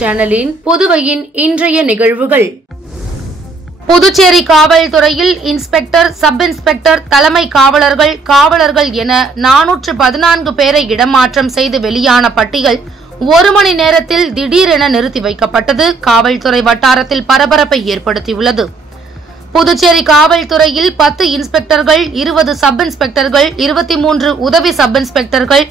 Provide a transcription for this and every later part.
சேனலின் புதுவையின் இன்றைய நிகழ்வுகள். புதுச்சேரி காவல்துறையில் இன்ஸ்பெக்டர், சப் இன்ஸ்பெக்டர், தலைமை காவலர்கள் என 414 பேரை இடமாற்றம் செய்து வெளியான பட்டியல் 1 மணி நேரத்தில் திடீரென நிறுத்தி வைக்கப்பட்டது காவல்துறை வட்டாரத்தில் பரபரப்பை ஏற்படுத்தியுள்ளது. புதுச்சேரி காவல்துறையில் 10 இன்ஸ்பெக்டர்கள், 20 சப் இன்ஸ்பெக்டர்கள், 23 உதவி சப் இன்ஸ்பெக்டர்கள்,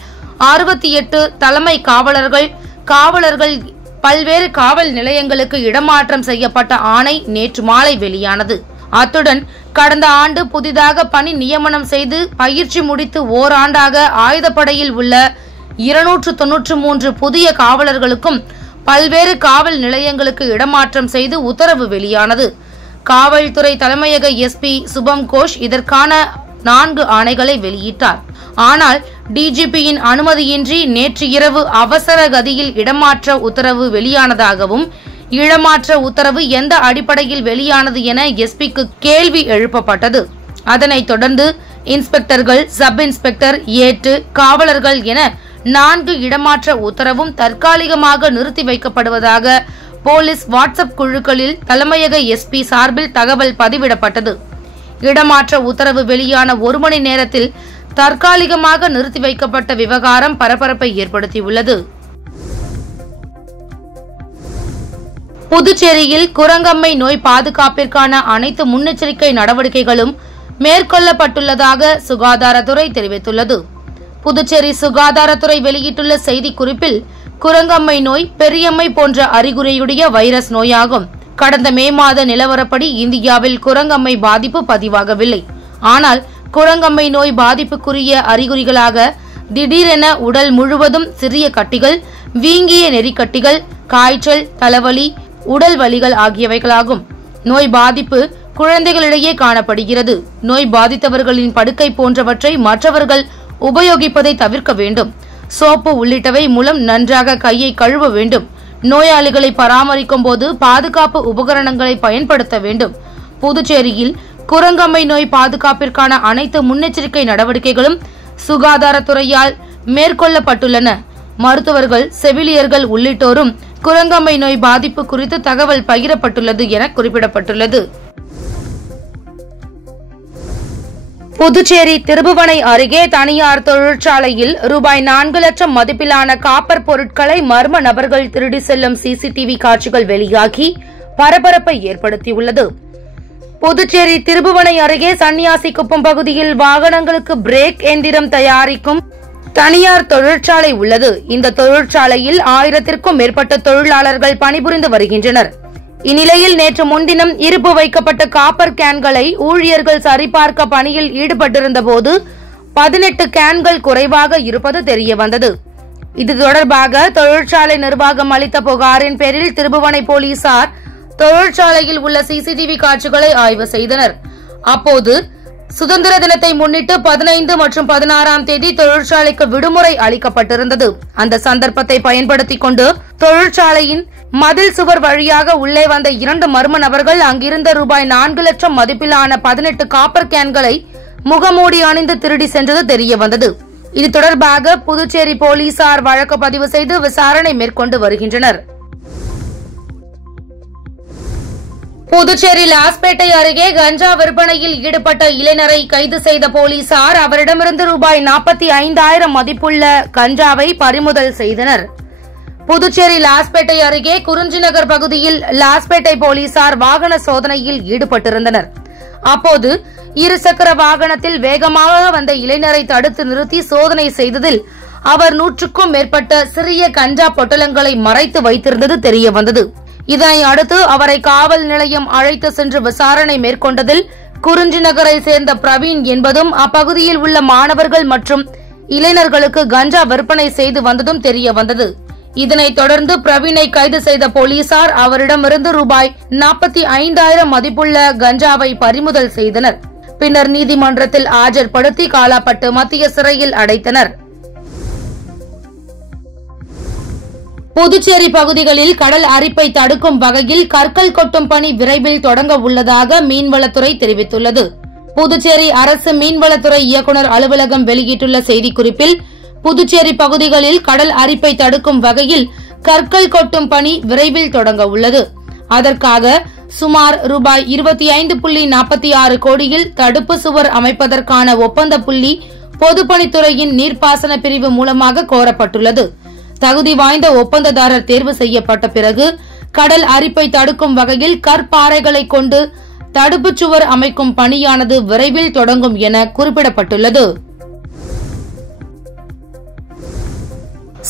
68 தலைமை காவலர்கள் பல்வேறு காவல் நிலையங்களுக்கு இடமாற்றம் செய்யப்பட்ட ஆணை நேற்று மாலை வெளியானது. அத்துடன் கடந்த ஆண்டு புதிதாக பணி நியமனம் செய்து பயிற்சி முடித்து ஓராண்டாக ஆயுதப்படையில் உள்ள 293 புதிய காவலர்களுக்கும் பல்வேறு காவல் நிலையங்களுக்கு இடமாற்றம் செய்து உத்தரவு வெளியானது. காவல்துறை தலைமையக எஸ்பி சுபம் கோஷ் இதற்கான 4 ஆணைகளை வெளியிட்டார். ஆனால் டிஜிபியின் அனுமதியின்றி நேற்று இரவு அவசர கதியில் இடமாற்ற உத்தரவு வெளியானதாகவும், இடமாற்ற உத்தரவு எந்த அடிப்படையில் வெளியானது என எஸ்பிக்கு கேள்வி எழுப்பப்பட்டது. அதனைத் தொடர்ந்து இன்ஸ்பெக்டர்கள், சப் இன்ஸ்பெக்டர், ஏட்டு காவலர்கள் என 4 இடமாற்ற உத்தரவும் தற்காலிகமாக நிறுத்தி வைக்கப்படுவதாக போலீஸ் வாட்ஸ்அப் குழுக்களில் தலைமையக எஸ்பி சார்பில் தகவல் பதிவிடப்பட்டது. இடமாற்ற உத்தரவு வெளியான 1 மணி நேரத்தில் தற்காலிகமாக நிறுத்தி வைக்கப்பட்ட விவகாரம் பரபரப்பை ஏற்படுத்தியுள்ளது. புதுச்சேரியில் குரங்கம்மை நோய் பாதுகாப்பிற்கான அனைத்து முன்னெச்சரிக்கை நடவடிக்கைகளும் மேற்கொள்ளப்பட்டுள்ளதாக சுகாதாரத்துறை தெரிவித்துள்ளது. புதுச்சேரி சுகாதாரத்துறை வெளியிட்டுள்ள செய்திக்குறிப்பில், குரங்கம்மை நோய் பெரியம்மை போன்ற அறிகுறியுடைய வைரஸ் நோயாகும். கடந்த மே மாத நிலவரப்படி இந்தியாவில் குரங்கம்மை பாதிப்பு பதிவாகவில்லை. ஆனால் குரங்கம்மை நோய் பாதிப்புக்குரிய அறிகுறிகளாக திடீரென உடல் முழுவதும் சிறிய கட்டிகள், வீங்கிய நெறிக்கட்டிகள், காய்ச்சல், தலைவலி, உடல் வலிகள் ஆகியவைகளாகும். நோய் பாதிப்பு குழந்தைகளிடையே காணப்படுகிறது. நோய் பாதித்தவர்களின் படுக்கை போன்றவற்றை மற்றவர்கள் உபயோகிப்பதை தவிர்க்க வேண்டும். சோப்பு உள்ளிட்டவை மூலம் நன்றாக கையை கழுவ வேண்டும். நோயாளிகளை பராமரிக்கும் போது பாதுகாப்பு உபகரணங்களை பயன்படுத்த வேண்டும். புதுச்சேரியில் குரங்கம்மை நோய் பாதுகாப்பிற்கான அனைத்து முன்னெச்சரிக்கை நடவடிக்கைகளும் சுகாதாரத்துறையால் மேற்கொள்ளப்பட்டுள்ளன. மருத்துவர்கள், செவிலியர்கள் உள்ளிட்டோரும் குரங்கம்மை நோய் பாதிப்பு குறித்து தகவல் பகிரப்பட்டுள்ளது என குறிப்பிடப்பட்டுள்ளது. புதுச்சேரி திருபுவனை அருகே தனியார் தொழிற்சாலையில் ரூபாய் 4 லட்சம் மதிப்பிலான காப்பர் பொருட்களை மர்ம நபர்கள் திருடி செல்லும் சிசிடிவி காட்சிகள் வெளியாகி பரபரப்பை ஏற்படுத்தியுள்ளது. புதுச்சேரி திருபுவனை அருகே சன்னியாசிக்குப்பம் பகுதியில் வாகனங்களுக்கு பிரேக் எந்திரம் தயாரிக்கும் தனியார் தொழிற்சாலை உள்ளது. இந்த தொழிற்சாலையில் 1000க்கும் மேற்பட்ட தொழிலாளர்கள் பணிபுரிந்து வருகின்றனர். இந்நிலையில் நேற்று முன்தினம் இருப்பு வைக்கப்பட்ட காப்பர் கேன்களை ஊழியர்கள் சரிபார்க்க பணியில் ஈடுபட்டிருந்த போது 18 கேன்கள் குறைவாக இருப்பது தெரியவந்தது. இது தொடர்பாக தொழிற்சாலை நிர்வாகம் அளித்த புகாரின் பேரில் திருபுவனை போலீசார் தொழிற்சாலையில் உள்ள சிசிடிவி காட்சிகளை ஆய்வு செய்தனர். அப்போது சுதந்திர தினத்தை முன்னிட்டு 15 மற்றும் 16ஆம் தேதி தொழிற்சாலைக்கு விடுமுறை அளிக்கப்பட்டிருந்தது. அந்த சந்தர்ப்பத்தை பயன்படுத்திக் கொண்டு தொழிற்சாலையின் மதில் சுவர் வழியாக உள்ளே வந்த 2 மர்ம நபர்கள் அங்கிருந்த ரூபாய் 4 லட்சம் மதிப்பிலான 18 காப்பர் கேன்களை முகமூடி அணிந்து திருடி சென்றது தெரியவந்தது. இது தொடர்பாக புதுச்சேரி போலீசார் வழக்கு பதிவு செய்து விசாரணை மேற்கொண்டு வருகின்றனர். புதுச்சேரி லாஸ்பேட்டை அருகே கஞ்சா விற்பனையில் ஈடுபட்ட இளைஞரை கைது செய்த போலீசார் அவரிடமிருந்து ரூபாய் 45,000 மதிப்புள்ள கஞ்சாவை பறிமுதல் செய்தனர். புதுச்சேரி லாஸ்பேட்டை அருகே குறிஞ்சிநகர் பகுதியில் லாஸ்பேட்டை போலீசார் வாகன சோதனையில் ஈடுபட்டிருந்தனர். அப்போது இருசக்கர வாகனத்தில் வேகமாக வந்த இளைஞரை தடுத்து நிறுத்தி சோதனை செய்ததில் அவர் 100க்கும் மேற்பட்ட சிறிய கஞ்சா பொட்டலங்களை மறைத்து வைத்திருந்தது தெரியவந்தது. இதனை அடுத்து அவரை காவல் நிலையம் அழைத்து சென்று விசாரணை மேற்கொண்டதில் குறிஞ்சிநகரை சேர்ந்த பிரவீன் என்பதும் அப்பகுதியில் உள்ள மாணவர்கள் மற்றும் இளைஞர்களுக்கு கஞ்சா விற்பனை செய்து வந்ததும் தெரியவந்தது. இதனைத் தொடர்ந்து பிரவீனை கைது செய்த போலீசார் அவரிடமிருந்து ரூபாய் 45,000 மதிப்புள்ள கஞ்சாவை பறிமுதல் செய்தனர். பின்னர் நீதிமன்றத்தில் ஆஜர்படுத்தி காலாப்பட்டு மத்திய சிறையில் அடைத்தனர். புதுச்சேரி பகுதிகளில் கடல் அரிப்பை தடுக்கும் வகையில் கற்கள் கொட்டும் பணி விரைவில் தொடங்க உள்ளதாக மீன்வளத்துறை தெரிவித்துள்ளது. புதுச்சேரி அரசு மீன்வளத்துறை இயக்குநர் அலுவலகம் வெளியிட்டுள்ள செய்திக்குறிப்பில், புதுச்சேரி பகுதிகளில் கடல் அரிப்பை தடுக்கும் வகையில் கற்கள் கொட்டும் பணி விரைவில் தொடங்க உள்ளது. அதற்காக சுமார் ரூபாய் 25.46 கோடியில் தடுப்பு சுவர் அமைப்பதற்கான ஒப்பந்த புள்ளி பொதுப்பணித்துறையின் நீர்ப்பாசன பிரிவு மூலமாக கோரப்பட்டுள்ளது. தகுதி வாய்ந்த ஒப்பந்ததாரர் தேர்வு செய்யப்பட்ட பிறகு கடல் அரிப்பை தடுக்கும் வகையில் கற்பாறைகளை கொண்டு தடுப்பு சுவர் அமைக்கும் பணியானது விரைவில் தொடங்கும் என குறிப்பிடப்பட்டுள்ளது.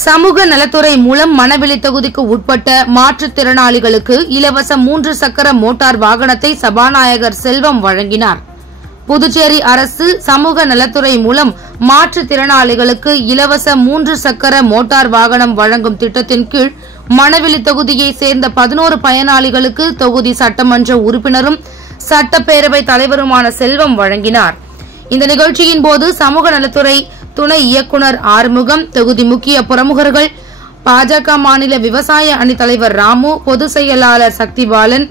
சமூக நலத்துறை மூலம் மணவெளி தொகுதிக்கு உட்பட்ட மாற்றுத்திறனாளிகளுக்கு இலவச 3 சக்கர மோட்டார் வாகனத்தை சபாநாயகர் செல்வம் வழங்கினார். புதுச்சேரி அரசு சமூக நலத்துறை மூலம் மாற்றுத்திறனாளிகளுக்கு இலவச 3 சக்கர மோட்டார் வாகனம் வழங்கும் திட்டத்தின் கீழ் மணவெளி தொகுதியை சேர்ந்த 11 பயனாளிகளுக்கு தொகுதி சட்டமன்ற உறுப்பினரும் சட்டப்பேரவை தலைவருமான செல்வம் வழங்கினார். இந்த நிகழ்ச்சியின் போது சமூக நலத்துறை துணை இயக்குநர் ஆறுமுகம், தொகுதி முக்கிய பிரமுகர்கள், பாஜக மாநில விவசாய அணி தலைவர் ராமு, பொதுச் செயலாளர் சக்திபாலன்,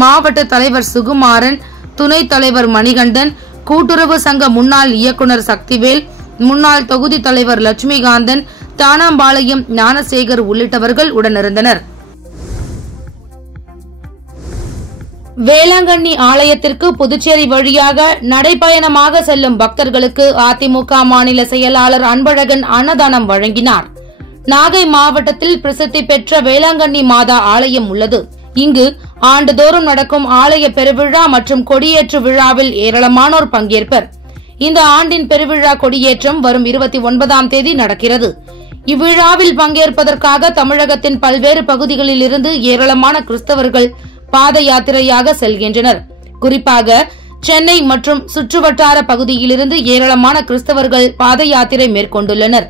மாவட்ட தலைவர் சுகுமாரன், துணைத் தலைவர் மணிகண்டன், கூட்டுறவு சங்க முன்னாள் இயக்குநர் சக்திவேல், முன்னாள் தொகுதி தலைவர் லட்சுமிகாந்தன், தானாம்பாளையம் ஞானசேகர் உள்ளிட்டவர்கள் உடனிருந்தனர். வேளாங்கண்ணி ஆலயத்திற்கு புதுச்சேரி வழியாக நடைபயணமாக செல்லும் பக்தர்களுக்கு அதிமுக மாநில செயலாளர் அன்பழகன் அன்னதானம் வழங்கினார். நாகை மாவட்டத்தில் பிரசித்தி பெற்ற வேளாங்கண்ணி மாதா ஆலயம் உள்ளது. இங்கு ஆண்டுதோறும் நடக்கும் ஆலய பெருவிழா மற்றும் கொடியேற்று விழாவில் ஏராளமானோர் பங்கேற்பர். இந்த ஆண்டின் பெருவிழா கொடியேற்றம் வரும் 29ஆம் தேதி நடக்கிறது. இவ்விழாவில் பங்கேற்பதற்காக தமிழகத்தின் பல்வேறு பகுதிகளில் இருந்து ஏராளமான கிறிஸ்தவர்கள் பாத யாத்திரையாக செல்கின்றனர். குறிப்பாக சென்னை மற்றும் சுற்றுவட்டார பகுதியிலிருந்து ஏராளமான கிறிஸ்தவர்கள் பாத யாத்திரை மேற்கொண்டுள்ளனர்.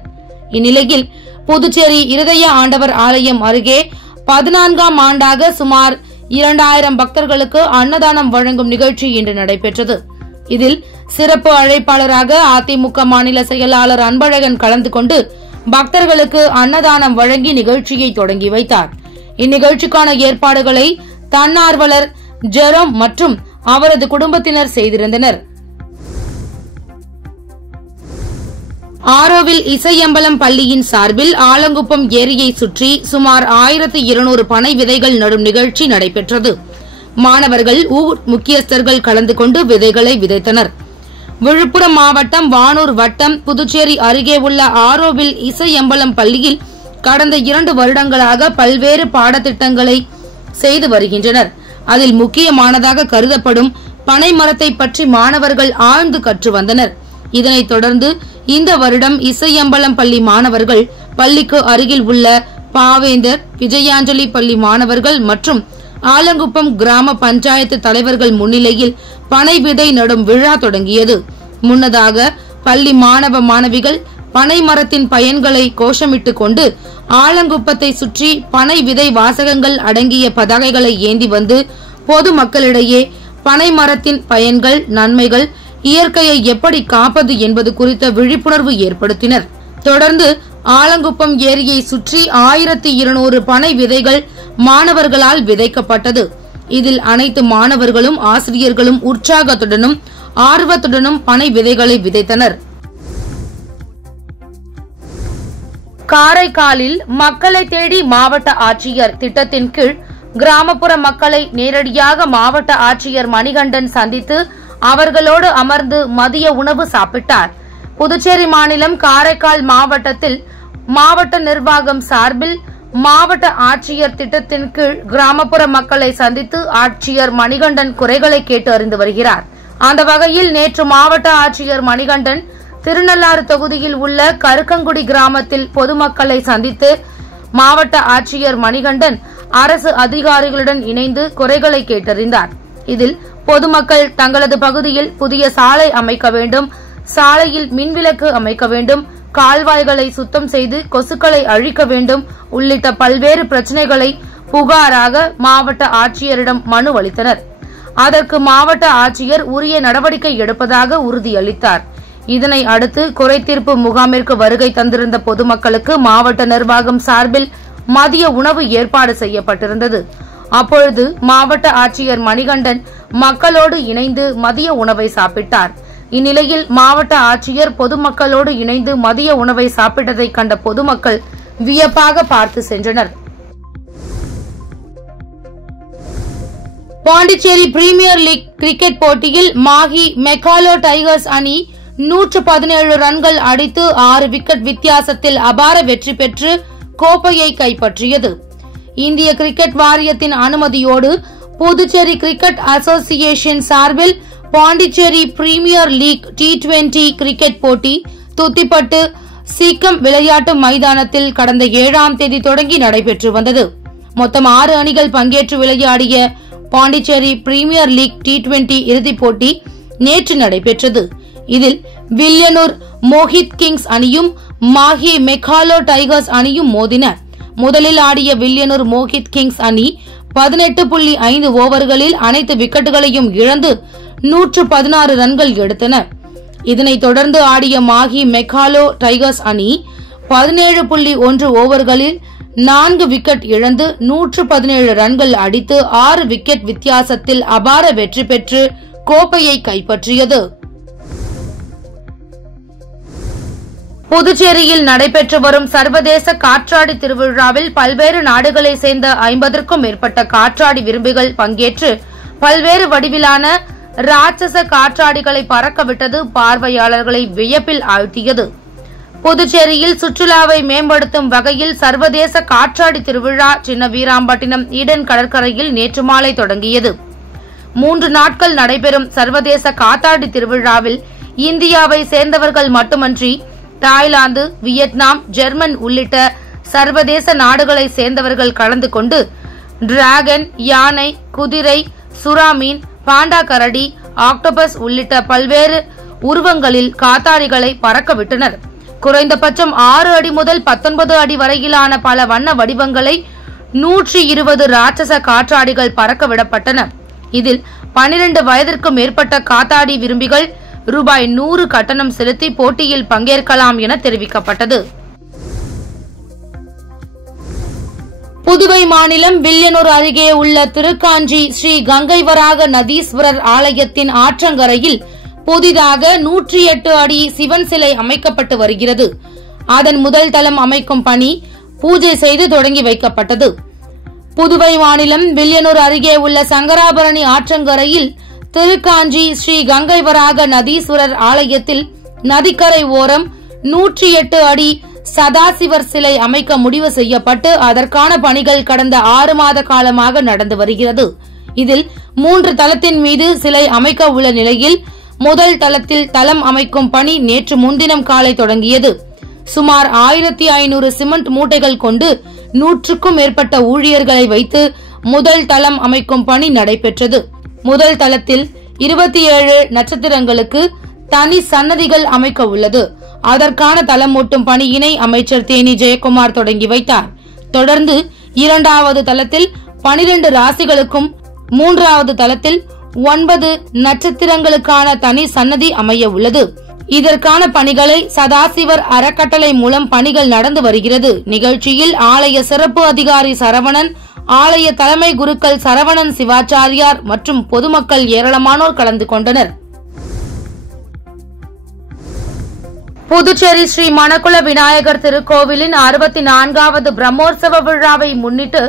இந்நிலையில் புதுச்சேரி இருதய ஆண்டவர் ஆலயம் அருகே 14ஆம் ஆண்டாக சுமார் 2000 பக்தர்களுக்கு அன்னதானம் வழங்கும் நிகழ்ச்சி இன்று நடைபெற்றது. இதில் சிறப்பு அழைப்பாளராக அதிமுக மாநில செயலாளர் அன்பழகன் கலந்து கொண்டு பக்தர்களுக்கு அன்னதானம் வழங்கி நிகழ்ச்சியை தொடங்கி வைத்தார். இந்நிகழ்ச்சிக்கான ஏற்பாடுகளை தன்னார்வலர் ஜெரோம் மற்றும் அவரது குடும்பத்தினர் செய்திருந்தனர். ஆரோவில் இசையம்பலம் பள்ளியின் சார்பில் ஆலங்குப்பம் ஏரியை சுற்றி சுமார் 1200 பனை விதைகள் நடும் நிகழ்ச்சி நடைபெற்றது. மாணவர்கள், ஊர் முக்கியஸ்தர்கள் கலந்து கொண்டு விதைகளை விதைத்தனர். விழுப்புரம் மாவட்டம் வானூர் வட்டம் புதுச்சேரி அருகே உள்ள ஆரோவில் இசையம்பலம் பள்ளியில் கடந்த 2 வருடங்களாக பல்வேறு பாடத்திட்டங்களை செய்து வருகின்றனர். அதில் முக்கியமானதாக கருதப்படும் பனை மரத்தை பற்றி மாணவர்கள் ஆழ்ந்து கற்று வந்தனர். இதனைத் தொடர்ந்து இந்த வருடம் இசையம்பலம் பள்ளி மாணவர்கள் பள்ளிக்கு அருகில் உள்ள பாவேந்தர், விஜயாஞ்சலி பள்ளி மாணவர்கள் மற்றும் ஆலங்குப்பம் கிராம பஞ்சாயத்து தலைவர்கள் முன்னிலையில் பனை விதை நடும் விழா தொடங்கியது. முன்னதாக பள்ளி மாணவ மாணவிகள் பனை மரத்தின் பயன்களை கோஷமிட்டுக் கொண்டு ஆலங்குப்பத்தை சுற்றி பனை விதை வாசகங்கள் அடங்கிய பதாகைகளை ஏந்தி வந்து பொதுமக்களிடையே பனை மரத்தின் பயன்கள், நன்மைகள், இயற்கையை எப்படி காப்பது என்பது குறித்த விழிப்புணர்வு ஏற்படுத்தினர். தொடர்ந்து ஆலங்குப்பம் ஏரியை சுற்றி 1200 பனை விதைகள் மாணவர்களால் விதைக்கப்பட்டது. இதில் அனைத்து மாணவர்களும் ஆசிரியர்களும் உற்சாகத்துடனும் ஆர்வத்துடனும் பனை விதைகளை விதைத்தனர். காரைக்காலில் மக்களை தேடி மாவட்ட ஆட்சியர் திட்டத்தின் கீழ் கிராமப்புற மக்களை நேரடியாக மாவட்ட ஆட்சியர் மணிகண்டன் சந்தித்து அவர்களோடு அமர்ந்து மதிய உணவு சாப்பிட்டார். புதுச்சேரி மாநிலம் காரைக்கால் மாவட்டத்தில் மாவட்ட நிர்வாகம் சார்பில் மாவட்ட ஆட்சியர் திட்டத்தின் கீழ் கிராமப்புற மக்களை சந்தித்து ஆட்சியர் மணிகண்டன் குறைகளை கேட்டு அறிந்து வருகிறார். அந்த வகையில் நேற்று மாவட்ட ஆட்சியர் மணிகண்டன் திருநள்ளாறு தொகுதியில் உள்ள கருக்கங்குடி கிராமத்தில் பொதுமக்களை சந்தித்து மாவட்ட ஆட்சியர் மணிகண்டன் அரசு அதிகாரிகளுடன் இணைந்து குறைகளை கேட்டறிந்தார். இதில் பொதுமக்கள் தங்களது பகுதியில் புதிய சாலை அமைக்க வேண்டும், சாலையில் மின்விளக்கு அமைக்க வேண்டும், கால்வாய்களை சுத்தம் செய்து கொசுக்களை அழிக்க வேண்டும் உள்ளிட்ட பல்வேறு பிரச்சினைகளை புகாராக மாவட்ட ஆட்சியரிடம் மனு அளித்தனர். அதற்கு மாவட்ட ஆட்சியர் உரிய நடவடிக்கை எடுப்பதாக உறுதியளித்தார். இதனை அடுத்து குறைதீர்ப்பு முகாமிற்கு வருகை தந்திருந்த பொதுமக்களுக்கு மாவட்ட நிர்வாகம் சார்பில் மதிய உணவு ஏற்பாடு செய்யப்பட்டிருந்தது. அப்பொழுது மாவட்ட ஆட்சியர் மணிகண்டன் மக்களோடு இணைந்து மதிய உணவை சாப்பிட்டார். இந்நிலையில் மாவட்ட ஆட்சியர் பொதுமக்களோடு இணைந்து மதிய உணவை சாப்பிட்டதை கண்ட பொதுமக்கள் வியப்பாக பார்த்து சென்றனர். பாண்டிச்சேரி பிரீமியர் லீக் கிரிக்கெட் போட்டியில் மாஹி மெக்காலோ டைகர்ஸ் அணி 117 ரன்கள் அடித்து 6 விக்கெட் வித்தியாசத்தில் அபார வெற்றி பெற்று கோப்பையை கைப்பற்றியது. இந்திய கிரிக்கெட் வாரியத்தின் அனுமதியோடு புதுச்சேரி கிரிக்கெட் அசோசியேஷன் சார்பில் Pondicherry premier league T20 cricket போட்டி துத்திப்பட்டு சீக்கம் விளையாட்டு மைதானத்தில் கடந்த 7ஆம் தேதி தொடங்கி நடைபெற்று வந்தது. மொத்தம் 6 அணிகள் பங்கேற்று விளையாடிய பாண்டிச்சேரி பிரீமியர் லீக் T20 இறுதிப் போட்டி நேற்று நடைபெற்றது. இதில் வில்லியனூர் மோஹித் கிங்ஸ் அணியும் மாஹி மெக்காலோ டைகர்ஸ் அணியும் மோதின. முதலில் ஆடிய வில்லியனூர் மோஹித் கிங்ஸ் அணி 18.5 ஓவர்களில் அனைத்து விக்கெட்டுகளையும் இழந்து 116 ரன்கள் எடுத்தன. இதனைத் தொடர்ந்து ஆடிய மாஹி மெக்காலோ டைகர்ஸ் அணி 17.1 ஓவர்களில் 4 விக்கெட் இழந்து 117 ரன்கள் அடித்து 6 விக்கெட் வித்தியாசத்தில் அபார வெற்றி பெற்று கோப்பையை கைப்பற்றியது. புதுச்சேரியில் நடைபெற்று வரும் சர்வதேச காற்றாடி திருவிழாவில் பல்வேறு நாடுகளை சேர்ந்த 50க்கும் மேற்பட்ட காற்றாடி விரும்பிகள் பங்கேற்று பல்வேறு வடிவிலான ராட்சச காற்றாடிகளை பறக்கவிட்டது பார்வையாளர்களை வியப்பில் ஆழ்த்தியது. புதுச்சேரியில் சுற்றுலாவை மேம்படுத்தும் வகையில் சர்வதேச காற்றாடி திருவிழா சின்ன வீராம்பட்டினம் ஈடன் கடற்கரையில் நேற்று மாலை தொடங்கியது. 3 நாட்கள் நடைபெறும் சர்வதேச காத்தாடி திருவிழாவில் இந்தியாவை சேர்ந்தவர்கள் மட்டுமன்றி தாய்லாந்து, வியட்நாம், ஜெர்மன் உள்ளிட்ட சர்வதேச நாடுகளை சேர்ந்தவர்கள் கலந்து கொண்டு டிராகன், யானை, குதிரை, சுறா மீன், பாண்டா கரடி, ஆக்டோபஸ் உள்ளிட்ட பல்வேறு உருவங்களில் காத்தாடிகளை பறக்கவிட்டனர். குறைந்தபட்சம் 6 அடி முதல் 19 அடி வரையிலான பல வண்ண வடிவங்களை 120 ராட்சச காற்றாடிகள் பறக்கவிடப்பட்டன. இதில் 12 வயதிற்கு மேற்பட்ட காத்தாடி விரும்பிகள் ரூபாய் 100 கட்டணம் செலுத்தி போட்டியில் பங்கேற்கலாம் என தெரிவிக்கப்பட்டது. புதுவை மாநிலம் வில்லியனூர் அருகே உள்ள திருக்காஞ்சி ஸ்ரீ கங்கை வராக நதீஸ்வரர் ஆலயத்தின் ஆற்றங்கரையில் புதிதாக 108 அடி சிவன் சிலை அமைக்கப்பட்டு வருகிறது. அதன் முதல் தளம் அமைக்கும் பணி பூஜை செய்து தொடங்கி வைக்கப்பட்டது. புதுவை மாநிலம் வில்லியனூர் அருகே உள்ள சங்கராபரணி ஆற்றங்கரையில் திருக்காஞ்சி ஸ்ரீ கங்கை வராக நதீஸ்வரர் ஆலயத்தில் நதிக்கரை ஓரம் 108 அடி சதாசிவர் சிலை அமைக்க முடிவு செய்யப்பட்டு அதற்கான பணிகள் கடந்த 6 மாத காலமாக நடந்து வருகிறது. இதில் 3 தளத்தின் மீது சிலை அமைக்க உள்ள நிலையில் முதல் தளத்தில் தளம் அமைக்கும் பணி நேற்று முன்தினம் காலை தொடங்கியது. சுமார் 1500 சிமெண்ட் மூட்டைகள் கொண்டு 100க்கும் மேற்பட்ட ஊழியர்களை வைத்து முதல் தளம் அமைக்கும் பணி நடைபெற்றது. முதல் தளத்தில் 27 நட்சத்திரங்களுக்கு தனி சன்னதிகள் அமைக்க உள்ளது. அதற்கான தளம் ஒட்டும் பணியினை அமைச்சர் தேனி ஜெயக்குமார் தொடங்கி வைத்தார். தொடர்ந்து 2வது தளத்தில் 12 ராசிகளுக்கும் 3வது தளத்தில் 9 நட்சத்திரங்களுக்கான தனி சன்னதி அமைய உள்ளது. இதற்கான பணிகளை சதாசிவர் அறக்கட்டளை மூலம் பணிகள் நடந்து வருகிறது. நிகழ்ச்சியில் ஆலய சிறப்பு அதிகாரி சரவணன், ஆலய தலைமை குருக்கள் சரவணன் சிவாச்சாரியார் மற்றும் பொதுமக்கள் ஏராளமானோர் கலந்து கொண்டனர். புதுச்சேரி ஸ்ரீ மணக்குள விநாயகர் திருக்கோவிலின் 64வது பிரம்மோற்சவ விழாவை முன்னிட்டு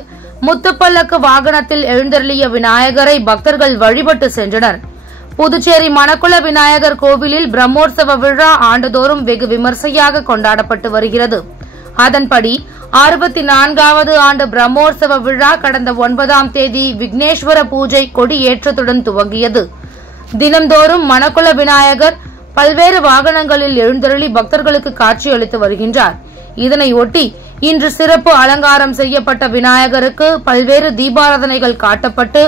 முத்துப்பல்லக்கு வாகனத்தில் எழுந்தருளிய விநாயகரை பக்தர்கள் வழிபட்டு சென்றனர். புதுச்சேரி மணக்குள விநாயகர் கோவிலில் பிரம்மோற்சவ விழா ஆண்டுதோறும் வெகு விமர்சையாக கொண்டாடப்பட்டு வருகிறது. அதன்படி 64வது ஆண்டு பிரம்மோற்சவ விழா கடந்த 9ஆம் தேதி விக்னேஸ்வர பூஜை கொடி ஏற்றத்துடன் துவங்கியது. தினந்தோறும் மணக்குள விநாயகர் பல்வேறு வாகனங்களில் எழுந்தருளி பக்தர்களுக்கு காட்சியளித்து வருகின்றார். இதனையொட்டி இன்று சிறப்பு அலங்காரம் செய்யப்பட்ட விநாயகருக்கு பல்வேறு தீபாராதனைகள் காட்டப்பட்டு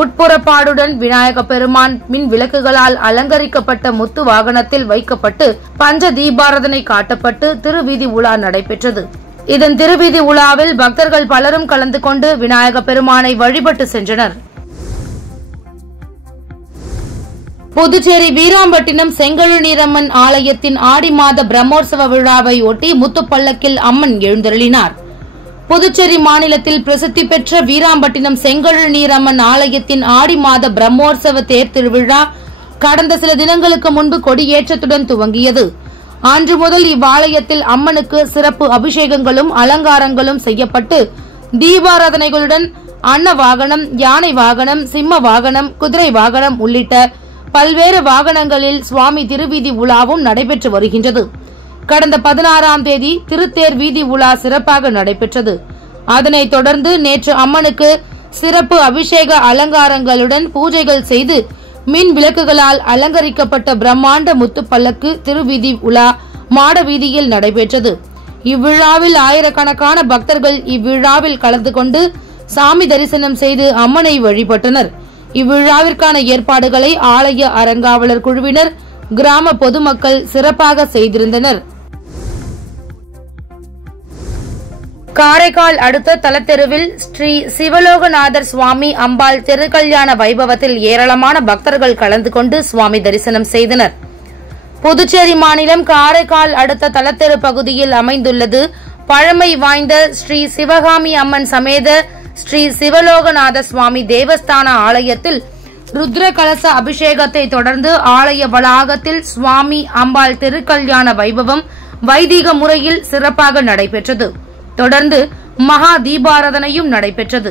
உட்புறப்பாடுடன் விநாயக பெருமான் மின் விளக்குகளால் அலங்கரிக்கப்பட்ட முத்து வாகனத்தில் வைக்கப்பட்டு பஞ்ச தீபாராதனை காட்டப்பட்டு திருவீதி உலா நடைபெற்றது. இதன் திருவீதி உலாவில் பக்தர்கள் பலரும் கலந்து கொண்டு விநாயக பெருமானை வழிபட்டு சென்றனர். புதுச்சேரி வீராம்பட்டினம் செங்கழுநீரம்மன் ஆலயத்தின் ஆடி மாத பிரம்மோற்சவ விழாவை ஒட்டி முத்துப்பல்லக்கில் அம்மன் எழுந்தருளினார். புதுச்சேரி மாநிலத்தில் பிரசித்தி பெற்ற வீராம்பட்டினம் செங்கழுநீரம்மன் ஆலயத்தின் ஆடி மாத பிரம்மோற்சவ தேர் திருவிழா கடந்த சில தினங்களுக்கு முன்பு கொடியேற்றத்துடன் துவங்கியது. அன்று முதல் இவ்வாலயத்தில் அம்மனுக்கு சிறப்பு அபிஷேகங்களும் அலங்காரங்களும் செய்யப்பட்டு தீபாராதனைகளுடன் அன்ன வாகனம், யானை வாகனம், சிம்ம வாகனம், குதிரை வாகனம் உள்ளிட்ட பல்வேறு வாகனங்களில் சுவாமி திருவீதி உலாவும் நடைபெற்று வருகின்றது. கடந்த 16ஆம் தேதி திருத்தேர் வீதி உலா சிறப்பாக நடைபெற்றது. அதனைத் தொடர்ந்து நேற்று அம்மனுக்கு சிறப்பு அபிஷேக அலங்காரங்களுடன் பூஜைகள் செய்து மின் விளக்குகளால் அலங்கரிக்கப்பட்ட பிரம்மாண்ட முத்துப்பல்லக்கு திருவீதி உலா மாட வீதியில் நடைபெற்றது. இவ்விழாவில் ஆயிரக்கணக்கான பக்தர்கள் இவ்விழாவில் கலந்து கொண்டு சாமி தரிசனம் செய்து அம்மனை வழிபட்டனர். இவ்விழாவிற்கான ஏற்பாடுகளை ஆலய அறங்காவலர் குழுவினர், கிராம பொதுமக்கள் சிறப்பாக செய்திருந்தனர். காரைக்கால் அடுத்த தலத்தெருவில் ஸ்ரீ சிவலோகநாதர் சுவாமி அம்பாள் திருக்கல்யாண வைபவத்தில் ஏராளமான பக்தர்கள் கலந்து கொண்டு சுவாமி தரிசனம் செய்தனர். புதுச்சேரி மாநிலம் காரைக்கால் அடுத்த தலத்தெரு பகுதியில் அமைந்துள்ளது பழமை வாய்ந்த ஸ்ரீ சிவகாமி அம்மன் சமேத ஸ்ரீ சிவலோகநாத சுவாமி தேவஸ்தான ஆலயத்தில் ருத்ர கலச அபிஷேகத்தை தொடர்ந்து ஆலய வளாகத்தில் சுவாமி அம்பாள் திருக்கல்யாண வைபவம் வைதிக முறையில் சிறப்பாக நடைபெற்றது. தொடர்ந்து மகா தீபாராதனையும் நடைபெற்றது.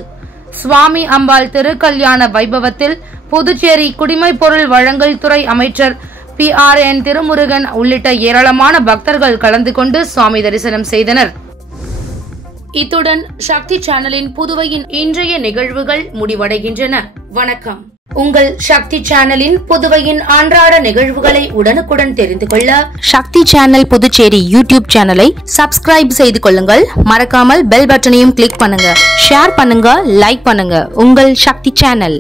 சுவாமி அம்பாள் திருக்கல்யாண வைபவத்தில் புதுச்சேரி குடிமைப் பொருள் வழங்கல் துறை அமைச்சர் PRN திருமுருகன் உள்ளிட்ட ஏராளமான பக்தர்கள் கலந்து கொண்டு சுவாமி தரிசனம் செய்தனர். இத்துடன் சக்தி சேனலின் புதுவையின் இன்றைய நிகழ்வுகள் முடிவடைகின்றன. வணக்கம். உங்கள் சக்தி சேனலின் புதுவையின் அன்றாட நிகழ்வுகளை உடனுக்குடன் தெரிந்து கொள்ள சக்தி சேனல் புதுச்சேரி யூடியூப் சேனலை சப்ஸ்கிரைப் செய்து கொள்ளுங்கள். மறக்காமல் பெல் பட்டனையும் கிளிக் பண்ணுங்க, ஷேர் பண்ணுங்க, லைக் பண்ணுங்க. உங்கள் சக்தி சேனல்.